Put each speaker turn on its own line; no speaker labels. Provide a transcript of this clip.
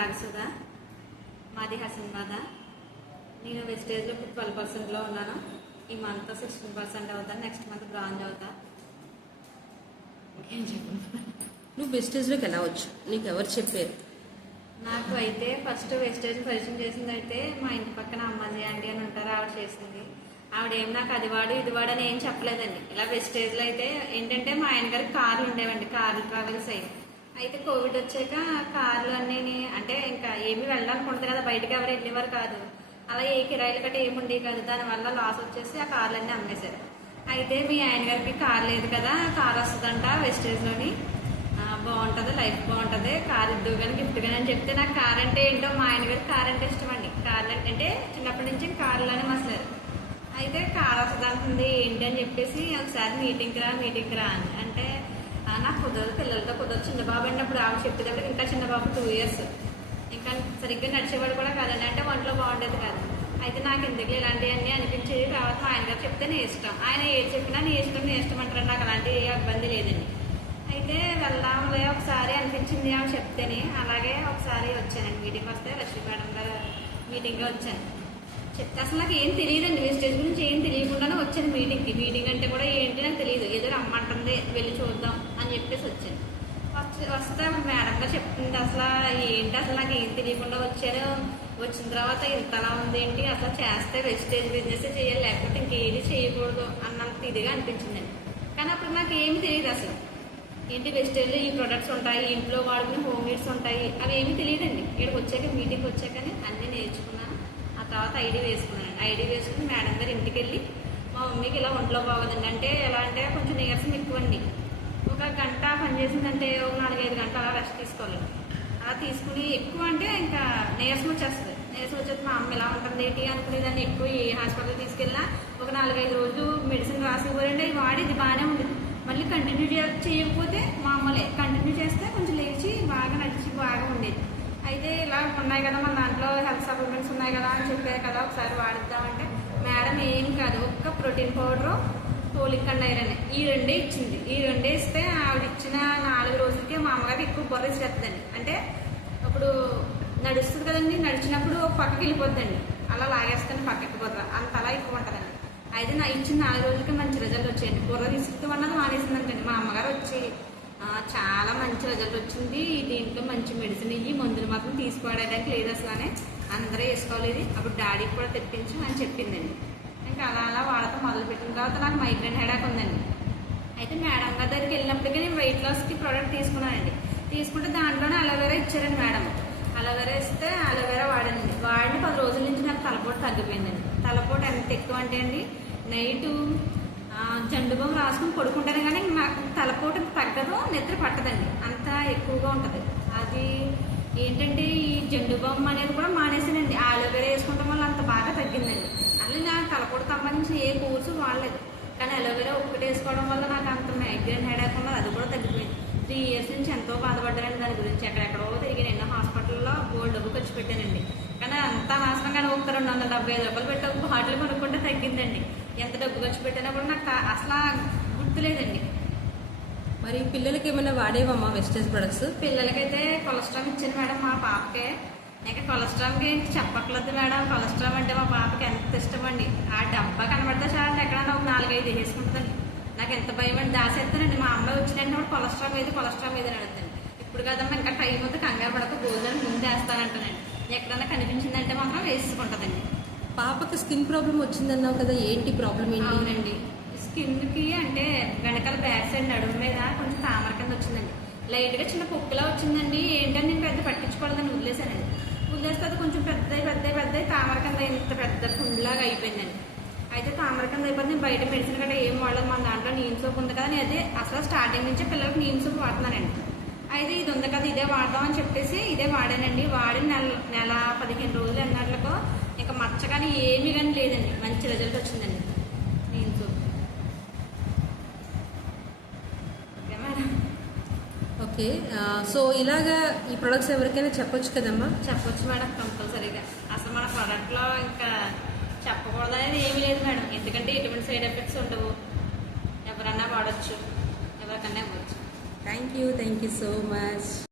రాగసుధ మాది హసన్బాద. నేను వెజిటేజ్లో ఇప్పుడు ట్వెల్వ్ పర్సెంట్లో ఉన్నాను. ఈ మంత్ సిక్స్టీన్ పర్సెంట్ అవుతాను నెక్స్ట్ మంత్ బ్రాంజ్ అవుతా. చెప్పు.
నువ్వు వెస్టేజ్లోకి ఎలా వచ్చు నీకు ఎవరు చెప్పారు?
నాకు అయితే ఫస్ట్ వెజిటేజ్ పరిచయం చేసింది అయితే మా ఇంటి పక్కన అమ్మాజీ ఆంటీ అని ఉంటారు ఆవిడ చేసింది. ఆవిడ ఏం నాకు అది వాడు ఇది వాడు అని ఏం చెప్పలేదండి. ఇలా వెజిటేజ్లో అయితే ఏంటంటే మా ఆయన గారికి కార్లు ఉండేవండి కార్లు ట్రావెల్స్ అయ్యి. అయితే కోవిడ్ వచ్చాక కార్లు అన్నీ అంటే ఇంకా ఏమి వెళ్ళాలనుకుంటుంది కదా బయటకు ఎవరు వెళ్ళేవారు కాదు. అలా ఏ కిరాయిలు గట్రా ఏమి ఉండేవి కాదు. దానివల్ల లాస్ వచ్చేసి ఆ కార్లన్నీ అమ్మేశారు. అయితే మీ ఆయన గారికి కార్ లేదు కదా కార్ వస్తుందంట వెస్టేజ్లోని బాగుంటుంది లైఫ్ బాగుంటుంది కార్ ఇద్దు కానీ గిఫ్ట్ కానీ అని చెప్తే నాకు కార్ అంటే ఏంటో మా ఆయన గారికి కార్ అంటే ఇష్టం అండి. కార్లు అంటే చిన్నప్పటి నుంచి కార్లోనే మసలారు. అయితే కార్ వస్తుంది ఏంటి అని చెప్పేసి ఒకసారి మీటింగ్కి రా మీటింగ్కి రా అని. అంటే నాకు కుదరదు పిల్లలతో కుదరదు. చిన్న బాబు అన్నప్పుడు ఆవిడ చెప్పేటప్పుడు ఇంకా చిన్న బాబు టూ ఇయర్స్ ఇంకా సరిగ్గా నడిచేవాడు కూడా కాదండి. అంటే ఒంట్లో బాగుండేది కాదు. అయితే నాకు ఎందుకు ఇలాంటివన్నీ అనిపించేది. తర్వాత మా ఆయన గారు చెప్తే నేను ఇష్టం. ఆయన ఏది చెప్పినా నేను ఇష్టం నేను ఇష్టం అంటారు. నాకు అలాంటి ఇబ్బంది లేదండి. అయితే వెళ్దాంలే ఒకసారి అనిపించింది ఆమె చెప్తేనే. అలాగే ఒకసారి వచ్చానండి. మీటింగ్ వస్తే లక్ష్మీ మేడం గారు మీటింగ్గా వచ్చాను చెప్తే అసలు నాకు ఏం తెలియదండి. వేస్టేజ్ గురించి ఏం తెలియకుండానే వచ్చాను మీటింగ్కి మీటింగ్ అంటే కూడా ఏంటి నాకు తెలియదు ఏదో రమ్మంటుంది వెళ్ళి చూద్దాం అని చెప్పేసి వచ్చాను వచ్చి వస్తే మేడం గారు చెప్తుంది అసలు ఏంటి? అసలు నాకు ఏం తెలియకుండా వచ్చాను వచ్చిన తర్వాత ఇంతలా ఉంది ఏంటి? అసలు చేస్తే వెజిటేజ్ బిజినెస్ చేయాలి లేకపోతే ఇంకేది చేయకూడదు అన్నంత ఇదిగా అనిపించిందండి కానీ అప్పుడు నాకు ఏమి తెలియదు అసలు. ఏంటి వెజిటేజ్లో ఈ ప్రొడక్ట్స్ ఉంటాయి ఇంట్లో వాడుకునే హోమ్ మేడ్స్ ఉంటాయి అవి ఏమీ తెలియదండి. ఇక్కడికి వచ్చాక మీటింగ్కి వచ్చాకనే అన్నీ నేర్చుకున్నాను. ఆ తర్వాత ఐడి వేసుకున్నాను. ఐడి వేసుకుని మేడం గారి ఇంటికి వెళ్ళి మా మమ్మీకి ఇలా ఒంట్లో బాగోదండి. అంటే ఎలా అంటే కొంచెం నీరసం ఎక్కువండి. ఒక గంట పనిచేసిందంటే ఒక నాలుగైదు గంటల అలా రెస్ట్ తీసుకోవాలి. అలా తీసుకుని ఎక్కువ అంటే ఇంకా నీరసం వచ్చేస్తుంది. నీరసం వచ్చేసి మా అమ్మ ఎలా ఉంటుంది ఏంటి అనుకునేదాన్ని. ఎక్కువ ఏ హాస్పిటల్ తీసుకెళ్ళినా ఒక నాలుగైదు రోజులు మెడిసిన్ రాసి ఇవ్వాలంటే ఇది వాడి ఇది బాగానే ఉండేది మళ్ళీ కంటిన్యూ చేయకపోతే మామూలే కంటిన్యూ చేస్తే కొంచెం లేచి బాగా నడిచి బాగా ఉండేది. అయితే ఇలా ఉన్నాయి కదా మన దాంట్లో హెల్త్ సప్లిమెంట్స్ ఉన్నాయి కదా అని చెప్పారు కదా. ఒకసారి వాడిద్దామంటే మేడం ఏం కాదు. ఒక్క protein powder folic and iron ఈ రెండే ఇచ్చింది. ఈ రెండే ఇస్తే ఆవిడ ఇచ్చిన నాలుగు రోజులకి మా అమ్మగారు ఎక్కువ బొర్ర చేస్తుందండి అంటే ఇప్పుడు నడుస్తుంది కదండి నడిచినప్పుడు పక్కకి వెళ్ళిపోద్దండి. అలా లాగేస్తాను పక్కకి బుర్ర అంత అలా ఎక్కువ ఉంటుందండి. అయితే నా ఇచ్చిన నాలుగు రోజులకి మంచి రిజల్ట్ వచ్చాయండి. బుర్ర తీసుకుంటాం అన్నది మానేసిందంటండి మా అమ్మగారు వచ్చి చాలా మంచి రిజల్ట్ వచ్చింది. దీంట్లో మంచి మెడిసిన్ ఇయ్యి మందులు మాత్రం తీసుకోవడానికి లేదు అసలు అని అందరూ వేసుకోలేదు అప్పుడు డాడీకి కూడా తెప్పించు అని చెప్పిందండి. ఇంకా అలా అలా వాడటం మొదలుపెట్టిన తర్వాత నాకు మైగ్రేన్ హెడాక్ ఉందండి. అయితే మేడం గారి దగ్గరికి వెళ్ళినప్పటికీ నేను వెయిట్ లాస్కి ప్రోడక్ట్ తీసుకున్నానండి. తీసుకుంటే దాంట్లోనే అలోవెరా ఇచ్చారండి మేడం. అలోవెరా ఇస్తే అలోవెరా వాడండి. వాడిన పది రోజుల నుంచి నాకు తలపోటు తగ్గిపోయిందండి. తలపోటు ఎంత ఎక్కువ అంటే అండి నైటు జండుబొమ్మ రాసుకుని పడుకుంటాను కానీ నాకు తలపోటు తగ్గదు నిద్ర పట్టదండి. అంత ఎక్కువగా ఉంటుంది. అది ఏంటంటే ఈ జండుబం అనేది కూడా మానేసానండి ఆలోవెరా వేసుకుంటాం వల్ల అంత బాగా తగ్గిందండి. నాకు తలపోటు సంబంధించి ఏ కోర్సు వాడలేదు కానీ అలోవెరా ఒక్కటి వేసుకోవడం వల్ల నాకు అంత మైగ్రేన్ హెడాక్ ఉన్నది అది కూడా తగ్గిపోయింది. త్రీ ఇయర్స్ నుంచి ఎంతో బాధపడ్డానండి దాని గురించి. ఎక్కడెక్కడో తిరిగి ఎన్నో హాస్పిటల్లో గోల్డ్ డబ్బు ఖర్చు పెట్టానండి. కానీ అంతా నాశనంగానే ఒక రెండు వందల డెబ్బై ఐదు రూపాయలు పెట్టి ఒక బాటిల్ కొనుక్కుంటే తగ్గిందండి. ఎంత డబ్బు ఖర్చు పెట్టినా కూడా నాకు అసలు గుర్తులేదండి.
మరి పిల్లలకి ఏమైనా వాడేవమ్మా వెస్టేజ్ ప్రొడక్ట్స్?
పిల్లలకైతే కొలెస్ట్రాల్ ఇచ్చాను మేడం మా పాపకే. ఇంకా కొలెస్ట్రాల్కి ఏంటి చెప్పట్లేదు మేడం. కొలెస్ట్రాల్ అంటే మా పాపకి ఎంత ఇష్టం అండి ఆ డబ్బా కనబడితే చాలండి. ఎక్కడన్నా ఒక నాలుగైదు వేసుకుంటుందండి నాకు ఎంత భయం అండి. దాసేస్తానండి. మా అమ్మాయి వచ్చినట్టు కూడా కొలెస్ట్రాల్ మీద కొలెస్ట్రాల్ మీద అడుగుతాను ఇప్పుడు కదమ్మా ఇంకా టైం వద్ద కంగారు పడక. భోజనం ముందు వేస్తానంటానండి. ఎక్కడన్నా కనిపించిందంటే మాత్రం వేసుకుంటుందండి
పాపకి స్కిన్ ప్రాబ్లం వచ్చిందన్నావు కదా ఏంటి ప్రాబ్లం ఏంటి?
అవునండి. స్కిన్కి అంటే వెనకాల బ్యాక్ సైడ్ నడుము మీద కొంచెం తామర కింద వచ్చిందండి. లైట్గా చిన్న పొక్కులా వచ్చిందండి. ఏంటని నేను పెద్ద పట్టించుకోలేదని వదిలేశానండి. వదిలేస్తే అది కొంచెం పెద్ద పెద్ద పెద్ద తామర కింద ఇంత పెద్ద పుండులాగా అయిపోయిందండి. అయితే తామర కింద అయిపోతే నేను బయట మెడిసిన్ గట్రా ఏం వాడలేదు. మన దాంట్లో నీమ్ సోప్ ఉంది కదా నేను అదే అసలు స్టార్టింగ్ నుంచే పిల్లలకు నీమ్ సోప్ వాడుతున్నానండి. అయితే ఇది ఉంది కదా ఇదే వాడదాం అని చెప్పేసి ఇదే వాడానండి. వాడిన నెల నెల పదిహేను రోజులు అన్నట్లుగా ఇంకా మచ్చ కానీ ఏమీ కానీ లేదండి. మంచి రిజల్ట్ వచ్చిందండి neem soap okay madam
okay. So ఇలాగా ఈ ప్రొడక్ట్స్ ఎవరికైనా చెప్పొచ్చు కదమ్మా?
చెప్పొచ్చు మేడం కంపల్సరీగా. అసలు మన ప్రోడక్ట్లో ఇంకా చెప్పకూడదు అనేది ఏమీ లేదు మేడం. ఎందుకంటే ఎటువంటి సైడ్ ఎఫెక్ట్స్ ఉండవు. ఎవరన్నా వాడచ్చు. ఎవరికన్నా ఇవ్వచ్చు.
Thank you thank you so much